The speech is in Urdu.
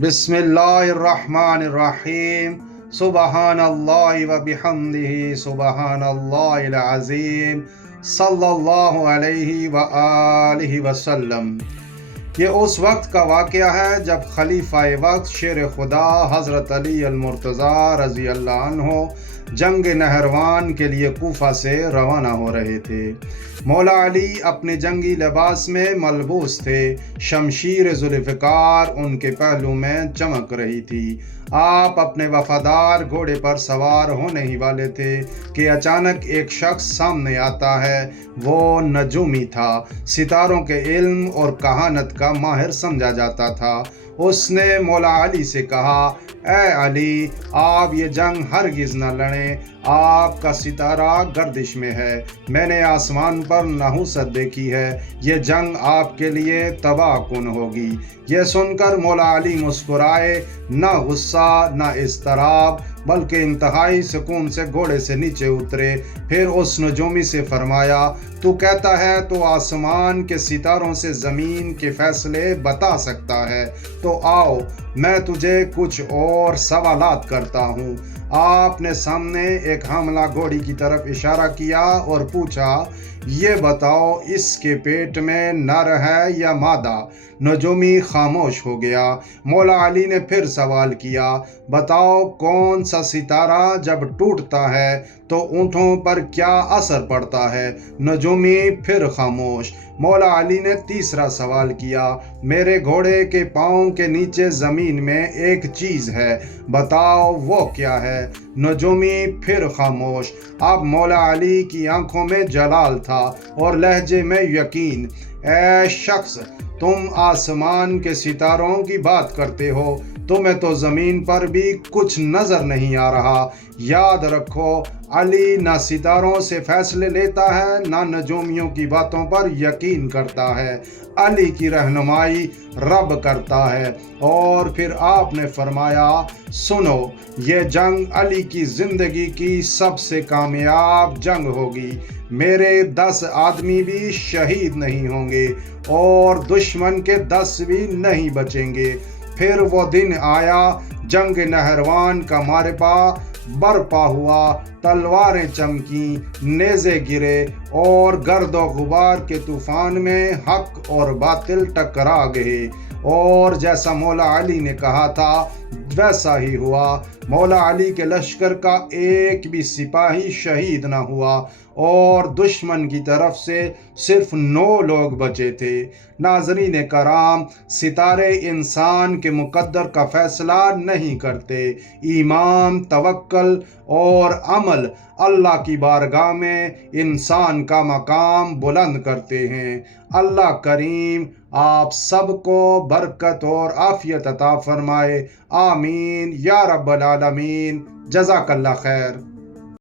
بسم اللہ الرحمن الرحیم سبحان اللہ و بحمدہ سبحان اللہ العظیم صلی اللہ علیہ وآلہ وسلم۔ یہ اس وقت کا واقعہ ہے جب خلیفہ وقت شیر خدا حضرت علی المرتضیٰ رضی اللہ عنہ جنگ نہروان کے لیے کوفہ سے روانہ ہو رہے تھے۔ مولا علی اپنے جنگی لباس میں ملبوس تھے، شمشیر ذوالفقار ان کے پہلو میں چمک رہی تھی۔ آپ اپنے وفادار گھوڑے پر سوار ہونے ہی والے تھے کہ اچانک ایک شخص سامنے آتا ہے۔ وہ نجومی تھا، ستاروں کے علم اور کہانت کا ماہر سمجھا جاتا تھا۔ اس نے مولا علی سے کہا، اے علی، آپ یہ جنگ ہرگز نہ لڑیں، آپ کا ستارہ گردش میں ہے، میں نے آسمان پر نحوست دیکھی ہے، یہ جنگ آپ کے لیے تباہ کن ہوگی۔ یہ سن کر مولا علی مسکرائے، نہ غصہ نہ اضطراب، بلکہ انتہائی سکون سے گھوڑے سے نیچے اترے۔ پھر اس نجومی سے فرمایا، تو کہتا ہے تو آسمان کے ستاروں سے زمین کے فیصلے بتا سکتا ہے، تو آؤ میں تجھے کچھ اور سوالات کرتا ہوں۔ آپ نے سامنے ایک حاملہ گھوڑی کی طرف اشارہ کیا اور پوچھا، یہ بتاؤ اس کے پیٹ میں نر ہے یا مادہ؟ نجومی خاموش ہو گیا۔ مولا علی نے پھر سوال کیا، بتاؤ کون سا ستارہ جب ٹوٹتا ہے تو اونٹوں پر کیا اثر پڑتا ہے؟ نجومی پھر خاموش۔ مولا علی نے تیسرا سوال کیا، میرے گھوڑے کے پاؤں کے نیچے زمین میں ایک چیز ہے، بتاؤ وہ کیا ہے؟ نجومی پھر خاموش۔ اب مولا علی کی آنکھوں میں جلال تھا اور لہجے میں یقین۔ اے شخص، تم آسمان کے ستاروں کی بات کرتے ہو، تمہیں تو زمین پر بھی کچھ نظر نہیں آ رہا۔ یاد رکھو، علی نہ ستاروں سے فیصلے لیتا ہے نہ نجومیوں کی باتوں پر یقین کرتا ہے، علی کی رہنمائی رب کرتا ہے۔ اور پھر آپ نے فرمایا، سنو، یہ جنگ علی کی زندگی کی سب سے کامیاب جنگ ہوگی، میرے 10 آدمی بھی شہید نہیں ہوں گے اور دشمن کے 10 بھی نہیں بچیں گے۔ پھر وہ دن آیا، جنگ نہروان کا مارپا برپا ہوا، تلواریں چمکیں، نیزے گرے اور گرد و غبار کے طوفان میں حق اور باطل ٹکرا گئے، اور جیسا مولا علی نے کہا تھا ویسا ہی ہوا۔ مولا علی کے لشکر کا ایک بھی سپاہی شہید نہ ہوا اور دشمن کی طرف سے صرف 9 لوگ بچے تھے۔ ناظرین کرام، ستارے انسان کے مقدر کا فیصلہ نہیں کرتے، ایمان، توکل اور عمل اللہ کی بارگاہ میں انسان کا مقام بلند کرتے ہیں۔ اللہ کریم آپ سب کو برکت اور عافیت عطا فرمائے، آمین یا رب العالمین۔ جزاک اللہ خیر۔